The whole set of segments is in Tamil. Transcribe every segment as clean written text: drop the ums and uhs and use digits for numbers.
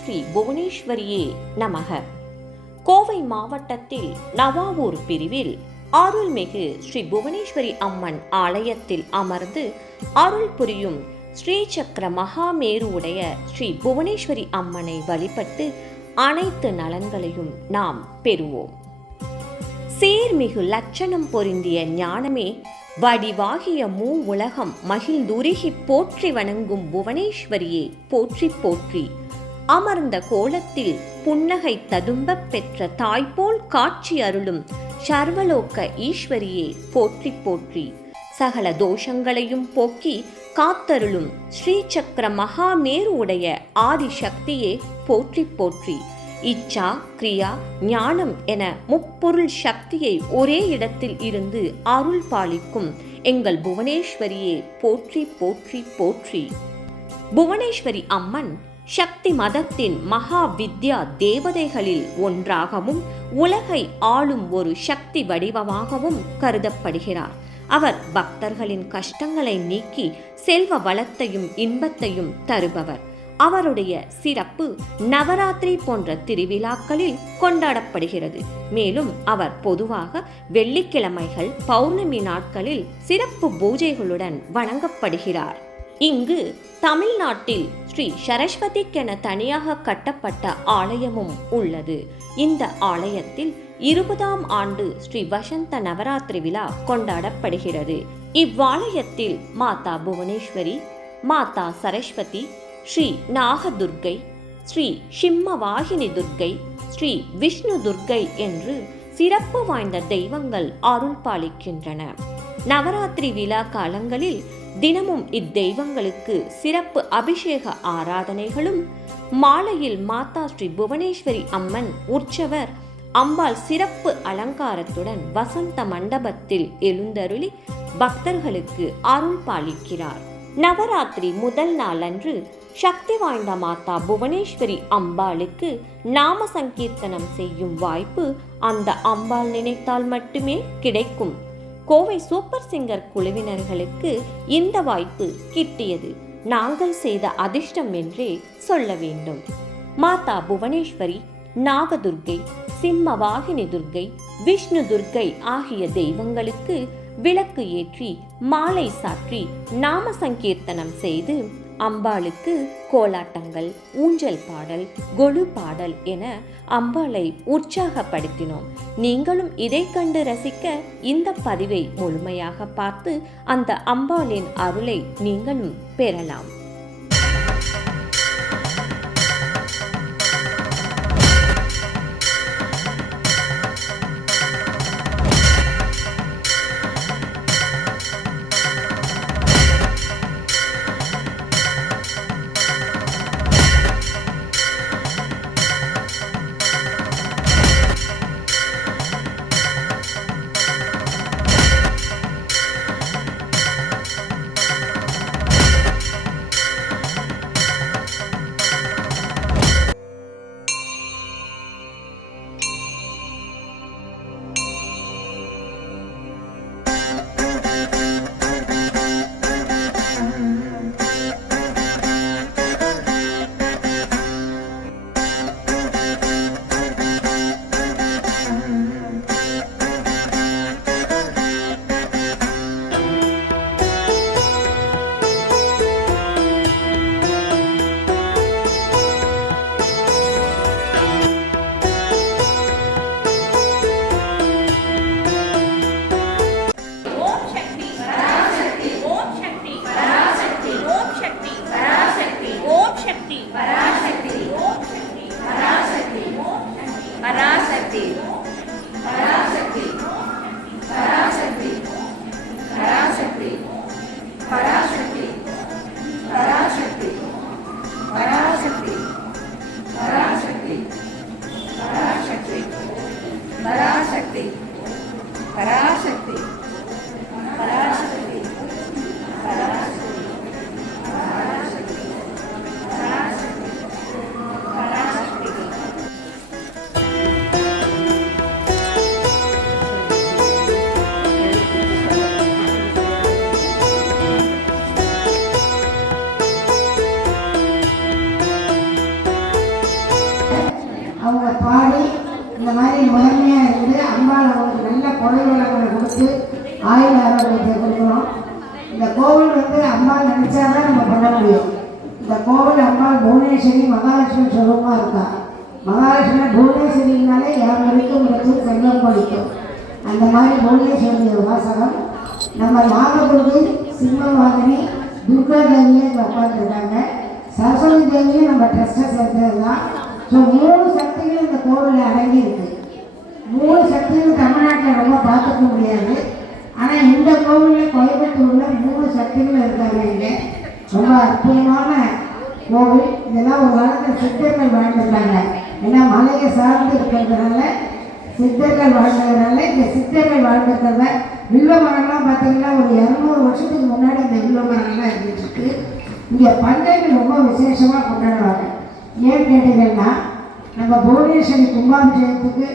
ஸ்ரீ புவனேஸ்வரியே நமக. கோவை மாவட்டத்தில் நவாவூர் பிரிவில் அருள்மிகு ஸ்ரீ புவனேஸ்வரி அம்மன் ஆலயத்தில் அமர்ந்து அருள் புரியும் ஸ்ரீசக்கர மகாமேரு உடைய ஸ்ரீ புவனேஸ்வரி அம்மனை வழிபட்டு அனைத்து நலன்களையும் நாம் பெறுவோம். சீர்மிகு லட்சணம் பொருந்திய ஞானமே வடிவாகிய மூ உலகம் மகிழ்ந்துருகி போற்றி வணங்கும் புவனேஸ்வரியே போற்றி போற்றி. அமர்ந்த கோலத்தில் புன்னகை ததும்பப் பெற்ற தாய்போல் காட்சி அருளும் சர்வலோக ஈஸ்வரியே போற்றி போற்றி. சகல தோஷங்களையும் போக்கி காத்தருளும் ஸ்ரீசக்கர மகாமேரு உடைய ஆதிசக்தியே போற்றி போற்றி. இச்சா, கிரியா, ஞானம் என முப்பொருள் சக்தியை ஒரே இடத்தில் இருந்து அருள் பாலிக்கும் எங்கள் புவனேஸ்வரியே போற்றி போற்றி போற்றி. புவனேஸ்வரி அம்மன் சக்தி மதத்தின் மகா வித்யா தேவதைகளில் ஒன்றாகவும் உலகை ஆளும் ஒரு சக்தி வடிவமாகவும் கருதப்படுகிறார். அவர் பக்தர்களின் கஷ்டங்களை நீக்கி செல்வ வளத்தையும் இன்பத்தையும் தருபவர். அவருடைய சிறப்பு நவராத்திரி போன்ற திருவிழாக்களில் கொண்டாடப்படுகிறது. மேலும் அவர் பொதுவாக வெள்ளிக்கிழமைகள், பௌர்ணமி நாட்களில் சிறப்பு பூஜைகளுடன் வணங்கப்படுகிறார். இங்கு தமிழ்நாட்டில் ஸ்ரீ சரஸ்வதிக்கென தனியாக கட்டப்பட்ட ஆலயமும் உள்ளது. இந்த ஆலயத்தில் 20ஆம் ஆண்டு ஸ்ரீ வசந்த நவராத்திரி விழா கொண்டாடப்படுகிறது. இவ்வாலயத்தில் மாதா புவனேஸ்வரி, மாதா சரஸ்வதி, ஸ்ரீ நாகதுர்கை, ஸ்ரீ சிம்மவாகினி துர்கை, ஸ்ரீ விஷ்ணு துர்கை என்று சிறப்பு வாய்ந்த தெய்வங்கள் அருள் பாலிக்கின்றன. நவராத்திரி விழா காலங்களில் தினமும் இத்தெய்வங்களுக்கு சிறப்பு அபிஷேக ஆராதனைகளும், மாலையில் மாதா ஸ்ரீ புவனேஸ்வரி அம்மன் உற்சவர் அம்பாள் சிறப்பு அலங்காரத்துடன் வசந்த மண்டபத்தில் எழுந்தருளி பக்தர்களுக்கு அருள் பாலிக்கிறார். நவராத்திரி முதல் நாளன்று சக்தி வாய்ந்த மாதா புவனேஸ்வரி அம்பாளுக்கு நாம சங்கீர்த்தனம் செய்யும் வாய்ப்பு அந்த அம்பாள் நினைத்தால் மட்டுமே கிடைக்கும். கோவை சூப்பர் சிங்கர் குழுவினர்களுக்கு இந்த வாய்ப்பு கிட்டியது நாங்கள் செய்த அதிர்ஷ்டம் என்றே சொல்ல வேண்டும். மாதா புவனேஸ்வரி, நாகதுர்கை, சிம்மவாகினி துர்கை, விஷ்ணு துர்கை ஆகிய தெய்வங்களுக்கு விளக்கு ஏற்றி மாலை சாற்றி நாம சங்கீர்த்தனம் செய்து அம்பாளுக்கு கோலாட்டங்கள், ஊஞ்சல் பாடல், கொலு பாடல் என அம்பாளை உற்சாகப்படுத்தினோம். நீங்களும் இதை கண்டு ரசிக்க இந்த பதிவை முழுமையாக பார்த்து அந்த அம்பாளின் அருளை நீங்களும் பெறலாம். கொடுத்து ஆயுள் ஆரோக்கியத்தை கொடுக்கணும். இந்த கோவில் வந்து அம்மா நினைச்சாதான் நம்ம பண்ண முடியும். இந்த கோவில் அம்மா புவனேஸ்வரி மகாலட்சுமி சுரூபமாக இருக்கா. மகாலட்சுமி புவனேஸ்வரினாலே யாருக்கும் இருக்கும் செல்வம் படிக்கும். அந்த மாதிரி புவனேஸ்வரி வாசகம் நம்ம நாகதுர்கை சிம்மவாகினி துர்கா தேவியை உட்காந்துருக்காங்க. சரஸ்வதி தேவியும் நம்ம ட்ரஸ்ட்டை சேர்ந்தது தான். ஸோ 3 சக்திகள் இந்த கோவிலில் அடங்கி இருக்கு. 3 சக்திகள் தமிழ்நாட்டில் ரொம்ப பார்த்துக்க முடியாது. ஆனால் இந்த கோவிலில் கோயம்புத்தூரில் 3 சக்திகள் இருக்காங்க. இங்கே ரொம்ப அற்புதமான கோவில். இதெல்லாம் ஒரு காலத்தில் சித்தர்கள் வாழ்ந்துருக்காங்க. ஏன்னா மலையை சார்ந்து இருக்கிறதுனால சித்தர்கள் வாழ்ந்ததுனால இந்த சித்தர்கள் வாழ்ந்துருக்கிறத வில்வ மரம்லாம் பார்த்தீங்கன்னா ஒரு 200 வருஷத்துக்கு முன்னாடி இந்த வில்வ மரங்கள்லாம் இருந்துட்டுருக்கு. இங்கே பண்டிகை ரொம்ப விசேஷமாக கொண்டாடுவாங்க. ஏன்னு கேட்டீங்கன்னா நம்ம புவனேஸ்வரி கும்பாபிஷேகத்துக்கு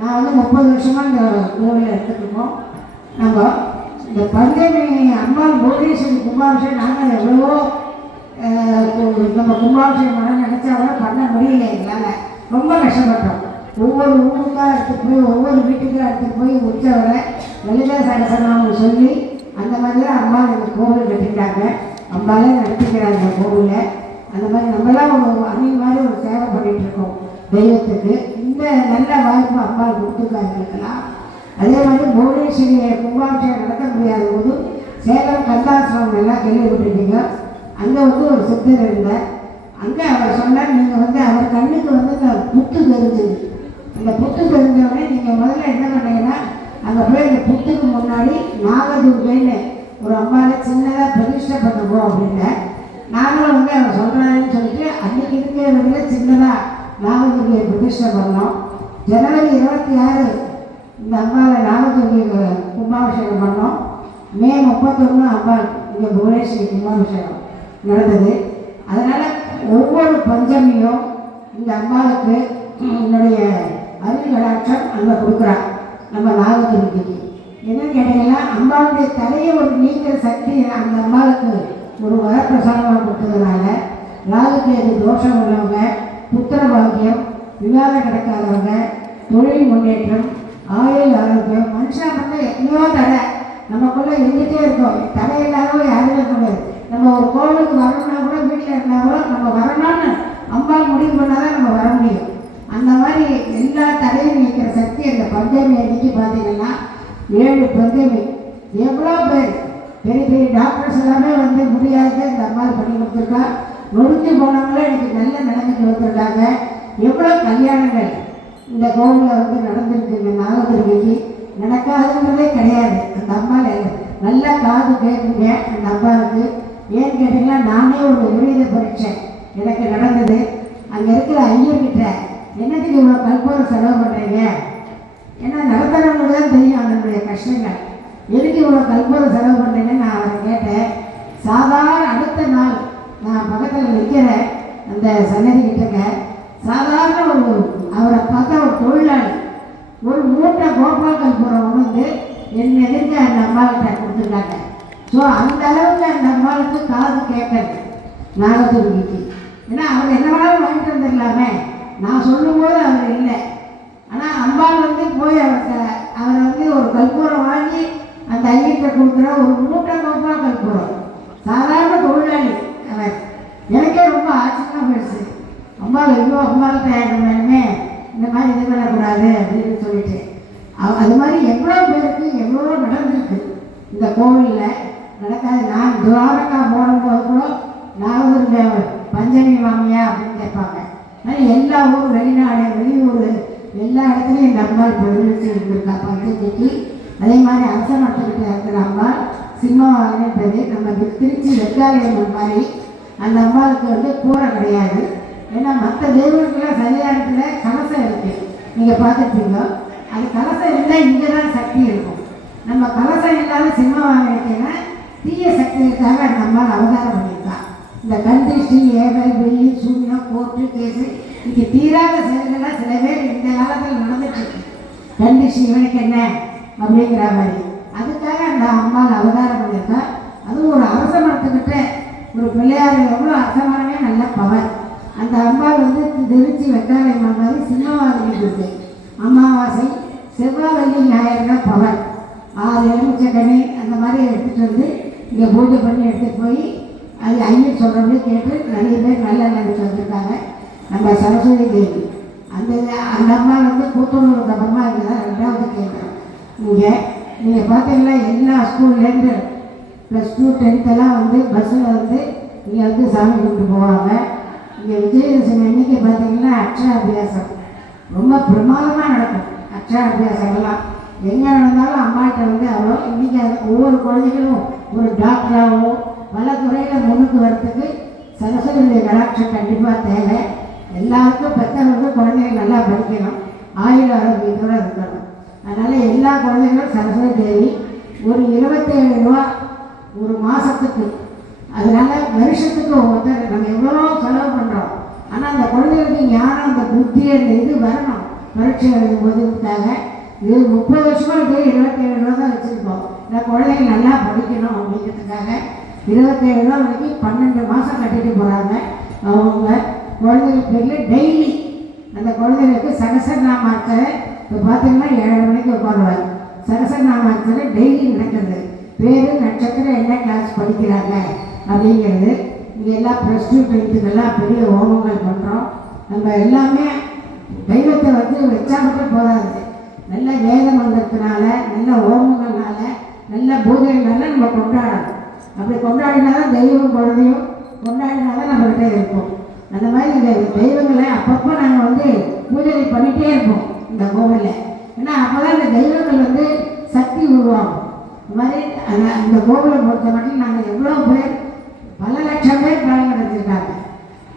நான் வந்து 30 வருஷமாக இந்த கோவிலில் எடுத்துகிட்ருக்கோம். நம்ம இந்த பஞ்சமி அம்மா புவனேஸ்வரி கும்பாபிஷேகம் நாங்கள் எவ்வளவோ நம்ம கும்பாபிஷேகம் பண்ண நினச்சா கூட பண்ண முடியல. எங்களால் ரொம்ப கஷ்டப்பட்டோம். ஒவ்வொரு ஊருக்காக எடுத்துகிட்டு போய் ஒவ்வொரு வீட்டுக்காக எடுத்துகிட்டு போய் உற்சவரை லலிதா சகசநாமம் சொல்லி அந்த மாதிரி தான் அம்மா எங்கள் கோவில் கட்டிட்டாங்க. அம்மாலே நடத்திக்கிறாங்க இந்த கோவிலில். அந்த மாதிரி நம்மளாம் ஒரு அணி மாதிரி ஒரு சேவை பண்ணிகிட்ருக்கோம் தெய்வத்துக்கு. இந்த நல்ல வாய்ப்பு அம்மா கொடுத்துருக்காங்களுக்கெல்லாம். அதே மாதிரி புவனேஸ்வரியை கும்பாபிஷேகம் நடத்த முடியாத போது சேலம் கந்தாசிரமம் எல்லாம் கேள்விப்பட்டிருக்கீங்க. அங்கே வந்து ஒரு சித்தர் இருந்தார். அங்கே அவர் சொன்னார், நீங்கள் வந்து அவர் கண்ணுக்கு வந்து இந்த புத்து தெரிஞ்சுது. அந்த புத்து தெரிஞ்சவொடனே நீங்கள் முதல்ல என்ன பண்ணீங்கன்னா அங்கே போய் இந்த புத்துக்கு முன்னாடி நாகதுர்கைன்னு ஒரு அம்மாவை சின்னதாக பிரதிஷ்டை பண்ணுவோம் அப்படின்னு நாங்களும் வந்து அவர் சொல்கிறாருன்னு சொல்லிட்டு அன்றைக்கி இருக்கிற சின்னதாக நாகதுர்கையை பிரதிஷ்டை பண்ணோம். ஜனவரி 26 இந்த அம்மாவை நாகதுர்கை கும்பாபிஷேகம் பண்ணோம். மே 31 அம்மா இங்கே புவனேஸ்வரி கும்பாபிஷேகம் நடந்தது. அதனால் ஒவ்வொரு பஞ்சமியும் இந்த அம்மாவுக்கு என்னுடைய அருள் கடாட்சம் அங்கே கொடுக்குறான் நம்ம நாகதுர்கைக்கு. என்னன்னு கேட்டீங்கன்னா அம்மாவுடைய தலையை ஒரு நீக்கிற சக்தி அந்த அம்மாவுக்கு ஒரு வரப்பிரசாதமாக கொடுத்ததுனால ராகுகேது தோஷம் உள்ளவங்க, புத்திர பாக்கியம், விவாதம் கிடைக்காதவங்க, தொழில் முன்னேற்றம், ஆயுள் ஆரோக்கியம், மனுஷன் வந்து எத்தனையோ தடை நமக்குள்ளே இருந்துகிட்டே இருக்கோம். தடை இல்லாதவங்க யாருமே இருக்க முடியாது. நம்ம ஒரு கோவிலுக்கு வரணும்னா கூட வீட்டில் இருந்தால் கூட நம்ம வரணும்னு அம்மா முடிவு பண்ணால் தான் நம்ம வர முடியும். அந்த மாதிரி எல்லா தடையும் நீக்கிற சக்தி அந்த பஞ்சமி அன்னைக்கு பார்த்தீங்கன்னா 7 பஞ்சமி எவ்வளோ பேர் பெரிய பெரிய டாக்டர்ஸ் எல்லாமே வந்து முடியாத இந்த அம்மா பண்ணி கொடுத்துருக்கா. நொறுங்கி போனவங்களும் எனக்கு நல்ல நிலைமைக்கு வந்துருக்காங்க. எவ்வளோ கல்யாணங்கள் இந்த கோவிலில் வந்து நடந்திருக்கு. இந்த நாகதுர்கைக்கு நடக்காதுன்றதே கிடையாது. அந்த அம்மா நல்லா காது கேட்குங்க அந்த அம்மாவுக்கு. ஏன்னு கேட்டிங்கன்னா நானே ஒரு விரீத பரீட்சை எனக்கு நடந்தது. அங்கே இருக்கிற ஐயர்கிட்ட என்னத்துக்கு இவ்வளோ கற்பூரம் செலவு பண்ணுறீங்க, ஏன்னா நடத்துறவங்களுக்கு தான் தெரியும் அதனுடைய கஷ்டங்கள், எதுக்கு இவ்வளோ கற்பூரம் செலவு பண்ணுறீங்கன்னு நான் அவரை கேட்டேன். சாதாரண அடுத்த நாள் நான் பக்கத்தில் நிற்கிற அந்த சன்னதிக்கிட்டங்க சாதாரண ஒரு அவரை பார்த்தா ஒரு தொழிலாளி ஒரு மூட்டை கோபால் கற்பூரம் வந்து என் எதிர்க்க அந்த அம்மாக்கிட்ட கொடுத்துருக்காங்க. ஸோ அந்த அளவுக்கு அந்த அம்மாவுக்கு காது கேட்கறது நாகதுர்கைக்கு. ஏன்னா அவர் என்ன வேணாலும் வாங்கிட்டு வந்துடலாமே, நான் சொல்லும்போது அவர் இல்லை. ஆனால் அம்பாள் வந்து போய் அவரை வந்து ஒரு கற்பூரம் வாங்கி அந்த ஐயத்தை கொடுக்குற ஒரு மூட்டை கோபால் கற்பூரம் சாதாரண தொழிலாளி அவர். எனக்கே ரொம்ப ஆச்சரியமாக போயிடுச்சு. அம்பாள் ஐயோ அம்பாள்கிட்ட வேணுமே இந்த மாதிரி இது பண்ணக்கூடாது அப்படின்னு சொல்லிட்டு. அது மாதிரி எவ்வளோ பேருக்கு எவ்வளோ நடந்திருக்கு இந்த கோவிலில் நடக்காது. நான் துவாரகா போடும்போது கூட நாகதுர்கை பஞ்சமி மாமியா அப்படின்னு கேட்பாங்க. ஆனால் எல்லா ஊர் வெளிநாடு வெளியூர் எல்லா இடத்துலையும் இந்த அம்பாள் பதினெட்டு இருந்திருக்கா பஞ்சமிக்கு. அதே மாதிரி அரச மட்டத்தில் இருக்கிற அம்பாள் சிம்மவாகனே பேர். நம்ம திருச்சி வெக்காலயம்மன் மாதிரி அந்த அம்பாளுக்கு வந்து கூரை கிடையாது. ஏன்னா மற்ற தெய்வங்களுக்கெல்லாம் சரியானத்தில் கலசம் இருக்குது, நீங்கள் பார்த்துருப்பீங்க. அது கலசம் இருந்தால் இங்கே தான் சக்தி இருக்கும். நம்ம கலசம் இல்லாத சிம்மவாகனத்துனா தீய சக்திகளுக்காக அந்த அம்பாள் அவதாரம் பண்ணியிருக்கா. இந்த கந்திஷ்டி ஏவல் வெள்ளி சூன்யம் கோர்ட்டு கேஸு இது தீராத செயல்கள்லாம் சில பேர் இந்த காலத்தில் நடந்துட்டு இருக்கு. கண்டிஷ்டி இவனுக்கு என்ன அப்படிங்கிற மாதிரி அதுக்காக அந்த அம்பாள் அவதாரம் பண்ணியிருக்கா. அதுவும் ஒரு அரச மரத்துக்கிட்ட ஒரு பிள்ளையார் எவ்வளோ அரசமானவே நல்ல பவர். அந்த அம்பாள் வந்து திருச்சி வெக்காலயம்மன் மாதிரி சிம்மவாகனி இருக்கு. அமாவாசை செவ்வாய் வெள்ளி ஞாயிறு தான் பவர். 6 எலுமிச்சக்கனி அந்த மாதிரி எடுத்துகிட்டு வந்து இங்கே பூஜை பண்ணி எடுத்துகிட்டு போய் அது ஐயர் சொல்கிறவங்களே கேட்டு நிறைய பேர் நல்ல நிலைக்கு வந்திருக்காங்க. நம்ம சரஸ்வதி தேவி அந்த அம்மா வந்து கூத்தனூருக்கு அப்புறமா இங்கே தான் 2வது கேட்குறோம். இங்கே நீங்கள் பார்த்தீங்கன்னா எல்லா ஸ்கூல்லேருந்து +2 10th வந்து பஸ்ஸில் வந்து இங்கே வந்து சாமி கும்பிட்டு போவாங்க. இங்கே விஜயதசமி அன்றைக்கி பார்த்தீங்கன்னா அக்ஷராபியாசம் ரொம்ப பிரமாதமாக நடக்கும். அக்ஷராபியாசங்கள்லாம் எங்கே நடந்தாலும் அம்மாகிட்ட வந்து அவ்வளோ இன்றைக்கி ஒவ்வொரு குழந்தைகளும் ஒரு டாக்டராகவோ பல துறையில் முன்னுக்கு வரத்துக்கு சரஸ்வதியுடைய கடாட்சம் கண்டிப்பாக தேவை. எல்லாருக்கும் பெற்றவர்களுக்கும் குழந்தைகள் நல்லா படிக்கணும், ஆயுள் ஆரோக்கியத்தோடு இருக்கணும். அதனால் எல்லா குழந்தைகளும் சரஸ்வதி தேவி ஒரு 27 ரூபா ஒரு மாதத்துக்கு. அதனால் வருஷத்துக்கு ஒவ்வொருத்தர் நம்ம எவ்வளோ செலவு பண்ணுறோம். ஆனால் அந்த குழந்தைகளுக்கு ஞானம், அந்த புத்தி, அந்த இது வரணும். பரீட்சை எழுதும்போதுக்காக இது 30 வருஷமாக இதே 27 ரூபா தான் வச்சுருக்கோம். இந்த குழந்தைங்க நல்லா படிக்கணும் அப்படிங்கிறதுக்காக 27 ரூபா வரைக்கும் 12 மாதம் கட்டிட்டு போகிறாங்க. அவங்க குழந்தைகள் பேரில் டெய்லி அந்த குழந்தைகளுக்கு சகசரநாமார்த்தனை இப்போ பார்த்தீங்கன்னா 7 மணிக்கு உட்காருவார். சகசரநாமார்த்தனை டெய்லி நடக்கிறது. பேர் நட்சத்திரம் என்ன கிளாஸ் படிக்கிறாங்க அப்படிங்கிறது. இங்கே எல்லாம் +2 10th பெரிய ஹோமங்கள் பண்ணுறோம். நம்ம எல்லாமே தெய்வத்தை வந்து வச்சா மட்டும் போகாது. நல்ல வேதம் வந்ததுனால, நல்ல ஹோமங்கள்னால, நல்ல பூஜைகள்னால நம்ம கொண்டாடணும். அப்படி கொண்டாடினா தான் தெய்வம் குழந்தையும் கொண்டாடினா தான் நம்மகிட்ட இருக்கும். அந்த மாதிரி இந்த தெய்வங்களை அப்பப்போ நாங்கள் வந்து பூஜை பண்ணிகிட்டே இருப்போம் இந்த கோவிலில். ஏன்னா அப்போ தான் இந்த தெய்வங்கள் வந்து சக்தி உருவாகும். இந்த மாதிரி இந்த கோவிலை பொறுத்த மட்டும் நாங்கள் எவ்வளோ பேர் பல லட்சம் பேர் பயன்படுத்திருக்காங்க.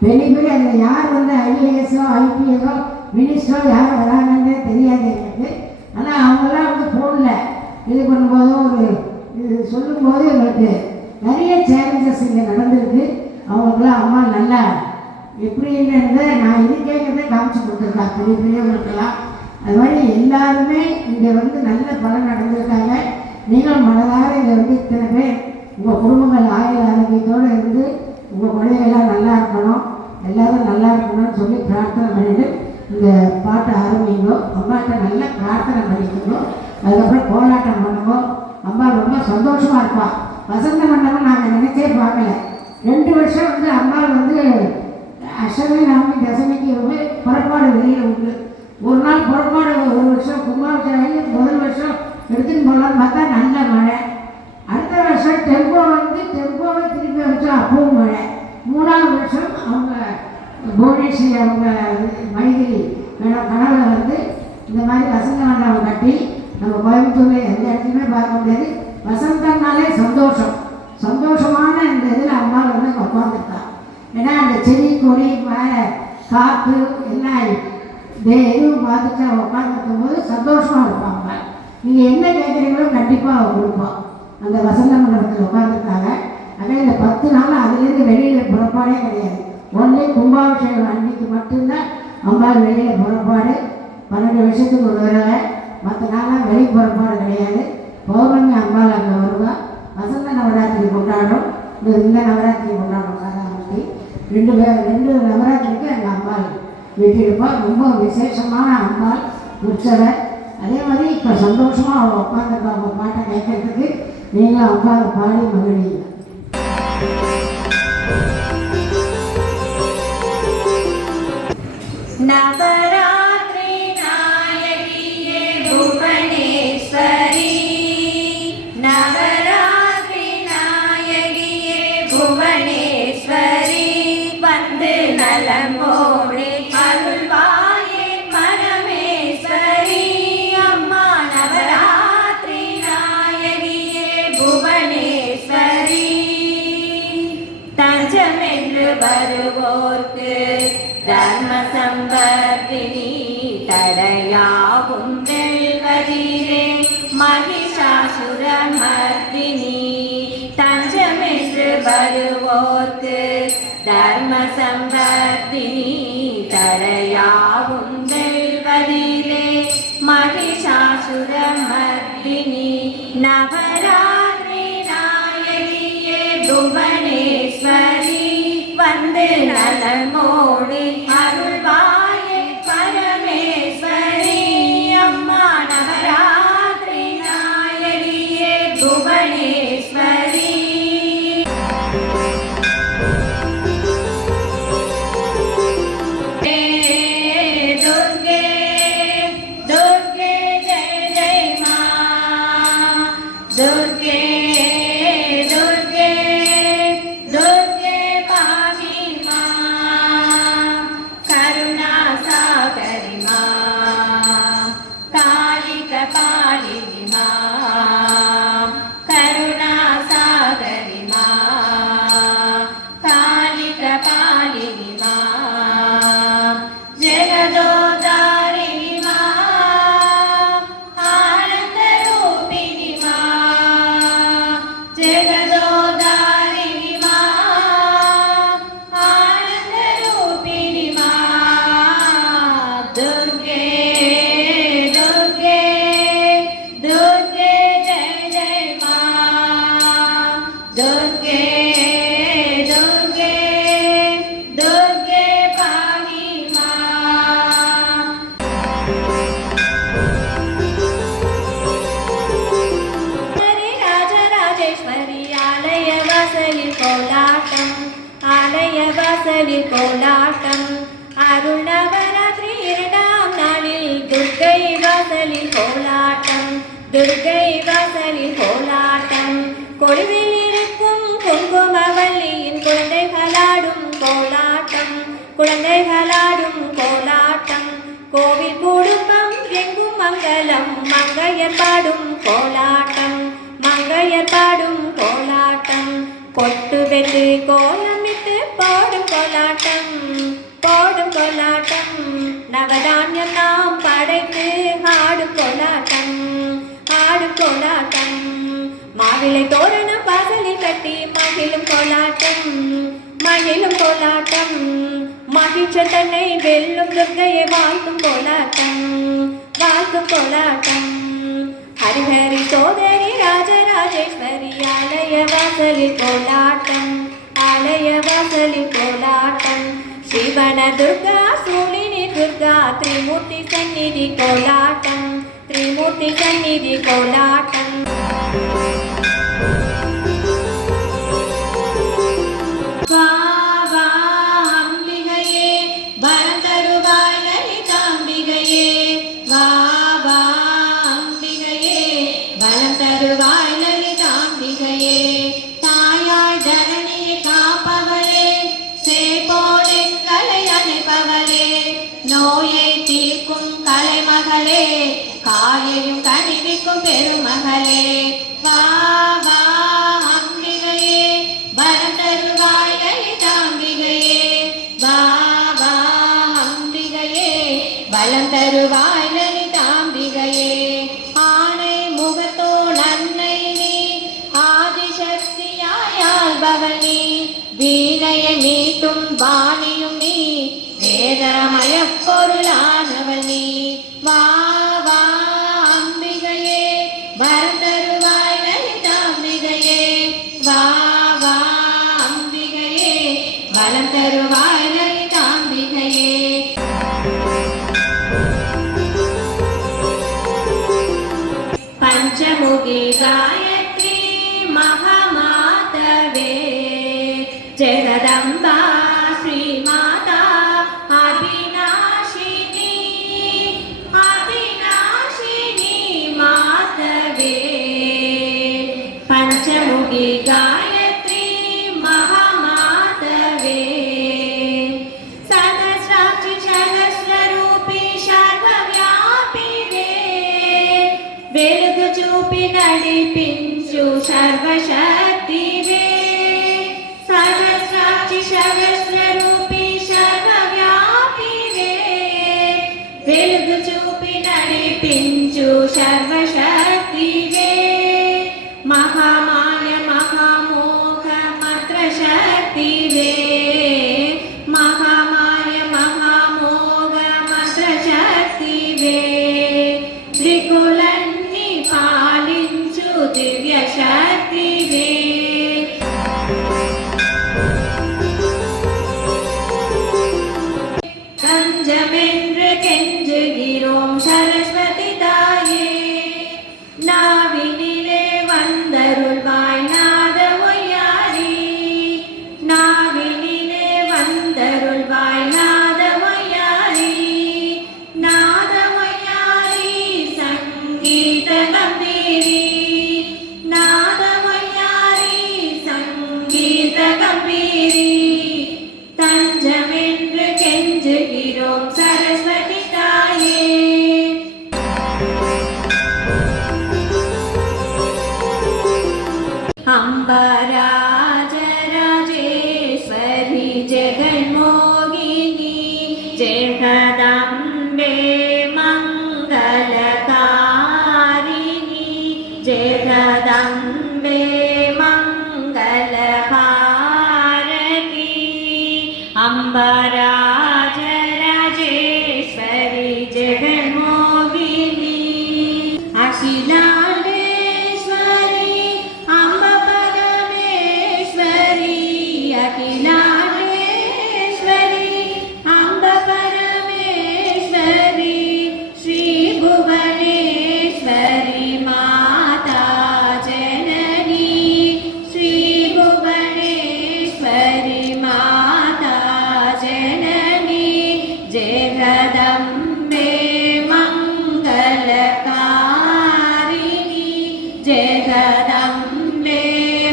பெரிய அதில் யார் வந்து IASஓ IPSஓ மினிஸ்டரோ யார் வராங்கன்னே தெரியாது எங்களுக்கு. ஆனால் அவங்களாம் வந்து ஃபோனில் இது பண்ணும்போதோ ஒரு இது சொல்லும்போது எங்களுக்கு நிறைய சேலஞ்சஸ் இங்கே நடந்திருக்கு. அவங்களுக்குலாம் அம்மா நல்லா எப்படிங்கிறத நான் இது கேட்குறதே காமிச்சு கொடுத்துருக்காங்க பெரியவங்களுக்கெல்லாம். அது மாதிரி எல்லாருமே இங்கே வந்து நல்ல பலன் நடந்திருக்காங்க. நீங்கள் மனதார இங்கே வந்து இத்தனை பேர் உங்கள் குடும்பங்கள் ஆயுள் ஆரோக்கியத்தோடு இருந்து உங்கள் குழந்தைகள்லாம் நல்லா இருக்கணும், எல்லோரும் நல்லா இருக்கணும்னு சொல்லி பிரார்த்தனை பண்ணிட்டு இந்த பாட்டை ஆரம்பிங்கோ. அம்மாட்ட நல்லா பிரார்த்தனை பண்ணிக்கணும். அதுக்கப்புறம் கோலாட்டம் பண்ணுவோம். அம்மா ரொம்ப சந்தோஷமாக இருப்பாள். வசந்த மண்டபம் நாங்கள் நினைச்சே பார்க்கல. 2 வருஷம் வந்து அம்மா வந்து அஷ்டமி நவமி தசமிக்கு வந்து புறப்பாடு வெளியில் உண்டு. ஒரு நாள் புறப்பாடு, ஒரு வருஷம் கும்பாபிஷேகம் முதல் வருஷம் எடுத்துன்னு போகலான்னு பார்த்தா நல்ல மழை. அடுத்த வருஷம் டெம்போவை திருப்பி வச்சோம், அப்பவும் மழை. 3ஆவது வருஷம் அவங்க புவனேஸ்வரி அவங்க மைதிலி மேடம் கனவுல வந்து இந்த மாதிரி வசந்த மண்டபம் கட்டி நம்ம கோயம்புத்தூரில் எந்த இடத்துலையுமே பார்க்க முடியாது. வசந்தம்னாலே சந்தோஷமான இந்த இதில் அம்மா வந்து உட்காந்துருக்கா. ஏன்னா அந்த செடி கொடி மேலே காற்று எல்லாம் எதுவும் பார்த்துட்டு உட்காந்துருக்கும் போது சந்தோஷமாக இருப்பாங்க. நீங்கள் என்ன கேட்குறீங்களோ கண்டிப்பாக அவங்க கொடுப்போம். அந்த வசந்த மண்டபத்தில் உட்காந்துருக்காங்க. அதே இந்த 10 நாள் அதுலேருந்து வெளியில் புறப்பாடே கிடையாது. ஒன்லி கும்பாபிஷேகம் அன்னைக்கு மட்டும்தான் அம்மா வெளியில் புறப்பாடு. 12 வருஷத்துக்கு ஒரு தடவை. மற்ற நாளாக வெளி புறப்பாடு கிடையாது. பௌர்ணமி அம்பாள் அங்கே வருவா. வசந்த நவராத்திரி கொண்டாடும். இந்த நவராத்திரி கொண்டாடும். சாதாரணி 2 நவராத்திரிக்கு அந்த அம்பாள் வீட்டிருப்பாள். ரொம்ப விசேஷமான அம்பாள் உற்சவர். அதே மாதிரி இப்போ சந்தோஷமாக அவங்க உட்காந்துருப்பா. அவங்க பாட்டை கேட்கறதுக்கு நீங்களும் உட்காந்து பாடி மகிழ்வீங்க. நவராத்திரி நாயகியே புவனேஸ்வரி, நவராத்திரி நாயகியே புவனேஸ்வரி, வந்து நலமோடு அருள்வாயே பரமேஸ்வரி. அம்மா நவராத்திரி நாயகியே புவனேஸ்வரி, தஞ்சமென்று வருவோர்க்கு தர்ம சம்பர்தினி, தடையாகும் வெல்வதிரே மகிஷாசுர மர்தினி. தஞ்சமென்று வருவோர்க்கு தர்ம சம்பர்தினி, தடையாகும் வெல்வதிரே மகிஷாசுர மர்தினி. நவராத்திரி நாயகியே புவனேஸ்வரி, வந்து நலமோடு அருள்வாயே பரமேஸ்வரி. அம்மா நவராத்திரி நாயகி दुर्गे दुर्गे दुर्गे पाहि मां करुणासागरि मां कालिकपालिनि मां करुणासागरि मां कालिकपालिनि मां जगदोद्धारिणि मां आनन्दरूपिणि मां जगदोद्धारिणि मां आनन्दरूपिणि मां दुर्गे दुर्गे दुर्गे जय जय मां दुर्गे दुर्गे दुर्गे पाहि मां राजराजेश्वरी आलयवासलि कोलाटम् आलयवासलि कोलाटम् अरुणवरात्रि இரண்டாம் நாளில் துர்க்கை வாசலில் கோலாட்டம் துர்க்கை வாசலில் கோலாட்டம் கொடிவில் இருக்கும் குங்குமவல்லியின் குழந்தைகளாடும் கோலாட்டம் குழந்தைகளாடும் கோலாட்டம் கோவில் குடும்பம் எங்கும் மங்களம் மங்கையர் பாடும் கோலாட்டம் மங்கையர் பாடும் கோலாட்டம் பொட்டு வெற்றி கோலமிட்டு போடும் கோலாட்டம் போடும் கோலாட்டம் நவதானியம் நாம் படைத்து ஆடும் கோலாட்டம் ஆடும் கோலாட்டம் மாவிளை தோரணம் வாசலில் கட்டி மகிழும் கோலாட்டம் மகிழும் கோலாட்டம் மகிழ்ச்ச தன்னை வெல்லும் துர்க்கையை வாழ்த்தும் கோலாட்டம் வாழ்த்தும் கோலாட்டம் ஹரிஹரி சோதரி ராஜராஜேஸ்வரி ஆலய வாசலில் கோலாட்டம் ஆலய வாசலில் கோலாட்டம் சிவன துர்கா சூலினி துர்கா திரிமூர்த்தி சந்நிதி கோலாட்டம் திரிமூர்த்தி சந்நிதி கோலாட்டம் வா வா அம்பிகையே வரம் தருவாய் லலிதாம்பிகையே வா வா அம்பிகையே வரம் தருவாய் லலிதாம்பிகையே தாயாய் தரணியை காப்பவளே சேபோலெங்களை அணைப்பவளே நோயை தீர்க்கும் கலைமகளே காயையும் கனிவிக்கும் பெருமகளே வா வா அம்பிகையே வரம் தருவாய் லலிதாம்பிகையே வா வா அம்பிகையே வலம் தருவாய் லலிதாம்பிகையே ஆணை முகத்தோள் அன்னை நீ ஆதிசக்தியாயால் பவனி வீணையை மீட்டும் வாணியும் நீ வேதமய பொருளானவள் நீ வா வா அம்பிகையே வரம் தருவாய் லலிதாம்பிகையே வா வா அம்பிகையே வலம் தருவாய் லலிதாம்பிகையே பஞ்சமுகி காயத்ரி மகாமாதவே ஜெகதம்பா ஸ்ரீமாதா அபிநாஷினி அபிநாஷினி மாதவே பஞ்சமுகி காயத்ரி மகாமாதவே சகஸ்ராட்சி சகஸ்ரரூபி சர்வவ்யாபிவே వెలుగు చూపి నడిపించు సర్వశక్తివే సహస్రాక్షి సహస్ర రూపి సర్వవ్యాపివే వెలుగు చూపి నడిపించు సర్వశక్తివే మహామాయ మహామోహ మంత్ర శక్తివే మహామాయ మహామోహ మంత్ర శక్తివే త్రికులన్ని పాలించు దివ్య శక్తివే கஞ்சமென்று கெஞ்சுகிறோம் சரஸ்வதி தாயே நாவினிலே வந்தருள்வாய் நாத ஒய்யாரி நாவினி अम्बराजराजेश्वरी जगन्मोहिनी जगदम्बे मङ्गलकारिणी जगदम्बे मङ्गलहारती अम्बराजराजेश्वरी जगन्मोहिनी अखिलाण्डेश्वरी अम्ब परमेश्वरी अखिलाण्डेश्वरी अम्ब परमेश्वरी श्रीभुवनेश्वरी माता जननी श्रीभुवनेश्वरी माता जननी जगदम्बे मङ्गलकारिणी जगदम्बे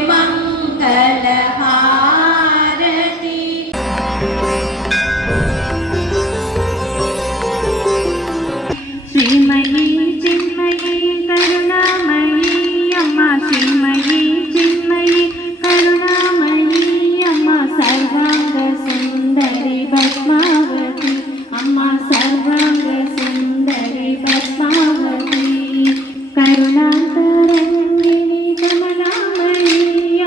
मङ्गलहारती श्रीमयी चिन्मयी करुणामयी अम्मा श्रीमयी चिन्मयी करुणामयी अम्मा सर्वांग सुंदरी पद्मावती अम्मा सर्वांग सुंदरी पद्मावती करुणांतरंगिनी कमलामयी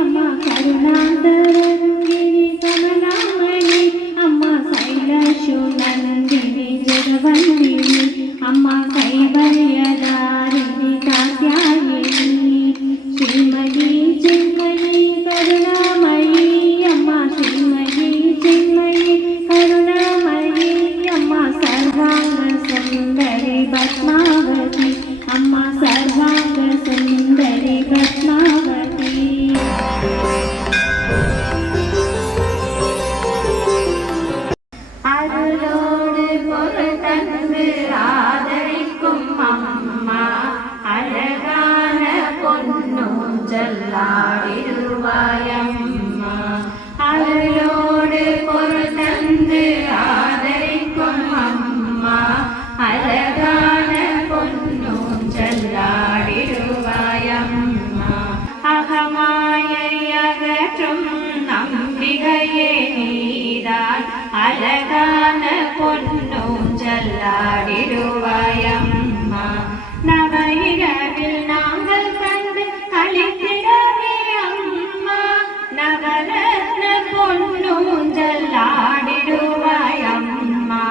अम्मा करुणांतरंगिनी कमलामयी अम्मा शैलशुनंदिनी जगवंदिनी अम्मा कैवल्यदारिणी कात्यायिनी श्रीमयी चिन्मयी करुणामयी अम्मा श्रीमयी चिन्मयी करुणामयी अम्मा सर्वांग सुंदरी पद्मावती अम्मा सर्वांग सुंदरी पद्मावती அருளோடு பொருள் தந்து ஆதரிக்கும் அம்மா அழகான பொன்னூஞ்சல்லாடிடுவாயம்மா அருளோடு பொருள் தந்து ஆதரிக்கும் அம்மா அழகான பொன்னூஞ்சல்லாடிடுவாயம்மா அகமாயை அகற்றும் நம்பிகையே நீதான் அழகான பொன்னூஞ்சல்லாடிடுவாயம்மா நவயிரவில் நாங்கள் கண்டு கழித்திடவே அம்மா நவரத்ன பொன்னூஞ்சல்லாடிடுவாயம்மா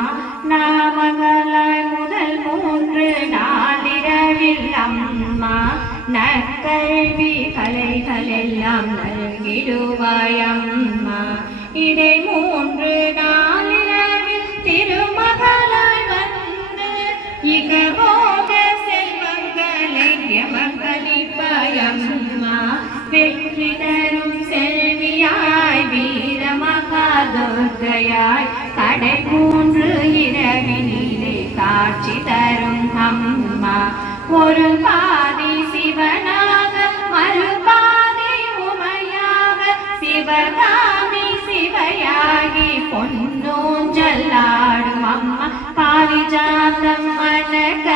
நாமகளாய் முதல் 3 நாளிரவில் அம்மா நற்கல்வி கலைகளெல்லாம் நல்கிடுவாயம்மா இடை 3 நாளிரவில் திருமகளாய் வந்து இகபோக செல்வங்களை எமக்களிப்பாயம்மா வெற்றி தரும் செல்வியாய் வீரமகாதுர்க்கையாய் கடை 3 இரவினிலே காட்சி தரும் அம்மா ஒரு பாதி சிவனாக மறுபாதி உமையாக சிவகாமி சிவையாகி பொன்னூஞ்சல்லாடும் அம்மா பாரிஜாத்தம் மணக்க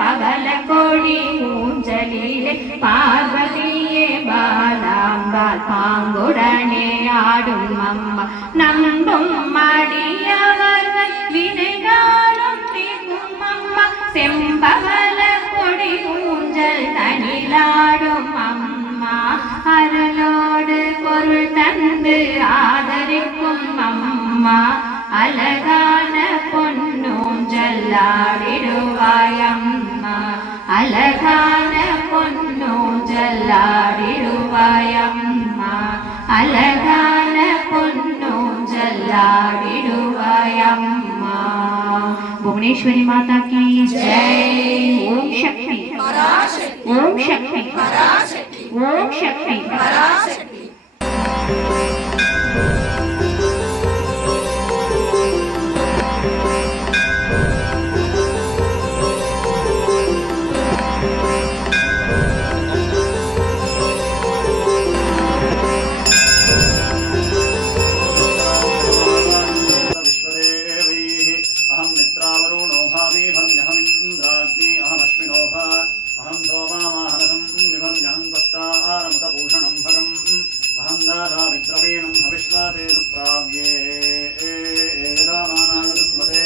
பவள கொடி ஊஞ்சலிலே பார்வதியே பாலாம்பாள் பாங்குடனே ஆடும் அம்மா நம்பும் அடியவர்கள் வினைகாலும் தீர்க்கும் அம்மா செம்பவள கொடி ஊஞ்சல் தனிலாடும் அம்மா அருளோடு பொருள் தந்து ஆதரிக்கும் அம்மா அழகான பொன்னூஞ்சல்லாடிடுவாயம்மா அழகான பொன்னூஞ்சல்லாடிடுவாயம்மா அழகான பொன்னூஞ்சல்லாடிடுவாயம்மா भुवनेश्वरी माता की जय ओम शक्ति ओम शक्ति ओम शक्ति अहम सोमाहनसं विभं यहं भूषणं भगम् अहं दादामि द्रवीणं हविष्वाते सुप्राव्ये यदा मानागतुन्वते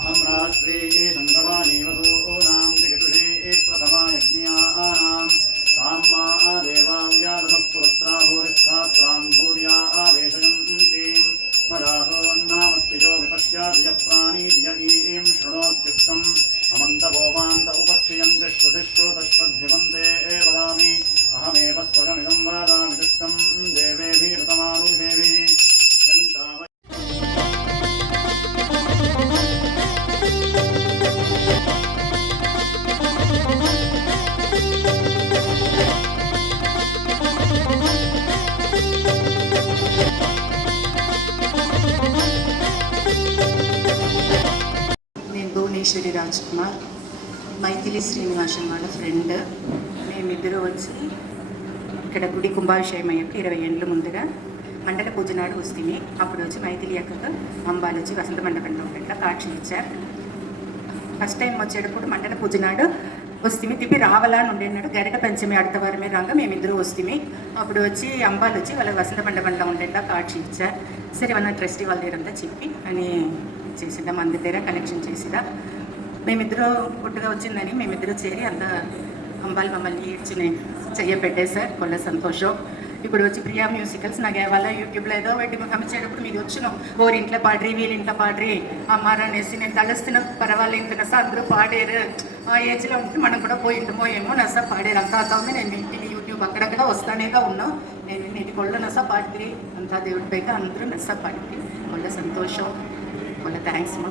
अहं राष्ट्री सङ्गमानि वसूनां दिगतुषे प्रथमा यज्ञानां साम्मा देवाव्यादः पुरुत्रा भूरिष्ठात्रां भूर्या आवेशयन्तीं मदासोन्नामत्तिजो विपश्याति यः प्राणीति य ईं शृणोत्युक्तम् अमन्तभोमान्त उपक्षियन्ति श्रुतिश्रुतश्रद्धिवन्ते वदामि अहमेव स्वयमिदं वादामि दुष्टं देवेभिः ऋतमानुषेभिः शङ्काव నేను భువనేశ్వరి రాజ్ కుమార్ మైథిలి శ్రీనివాసన్ వాళ్ళ ఫ్రెండ్. మేమిద్దరూ వచ్చి ఇక్కడ గుడి కుంభాభిషేకం అయ్యాక 20 ఏళ్ళ ముందుగా మండల పూజ నాడు వస్తుంది. అప్పుడు వచ్చి మైథిలి అక్కగా అంబాలు వచ్చి వసంత మండపంలో ఉండేట్లా కాక్షి ఇచ్చారు. ఫస్ట్ టైం వచ్చేటప్పుడు మండల పూజ నాడు వస్తుంది తిప్పి రావాలా అని ఉండేనాడు గరిక పంచమి ఆడతవారమే రాగా మేమిద్దరూ వస్తుంది. అప్పుడు వచ్చి అంబాలు వచ్చి వాళ్ళ వసంత మండపంలో ఉండేట్లా కాక్షి ఇచ్చారు. సరే వాళ్ళ ట్రస్టీ వాళ్ళ దగ్గరంతా చెప్పి అని చేసిద్దాం, అందరి దగ్గర కలెక్షన్ చేసిదా. మేమిద్దరూ పుట్టుగా వచ్చిందని మేమిద్దరూ చేరి అంత అంబాలు మమ్మల్ని ఈడ్చుని చెయ్యపెట్టేశారు. కొల్ల సంతోషం. ఇప్పుడు వచ్చి ప్రియా మ్యూజికల్స్ నాకు వాళ్ళ యూట్యూబ్లో ఏదో ఒకటి పంపించేటప్పుడు మీరు వచ్చినాం ఓరింట్లో పాడ్రి వీళ్ళింట్లో పాడ్రి అమ్మారు అనేసి నేను తలుస్తున్నా పర్వాలేదు ఇంత నస అందరూ పాడారు. ఆ ఏజ్లో ఉంటే మనం కూడా పోయింటామో ఏమో నస పాడారు అంతా అవుతామని నేను ఇంటిని యూట్యూబ్ అక్కడక్కడ వస్తానేగా ఉన్నాం. నేను నీటి కొల్ల నస పాడితే అంతా దేవుడి పైగా అందరూ నస పాడితే కొల్ల సంతోషం. కొల్ల థ్యాంక్స్ మా.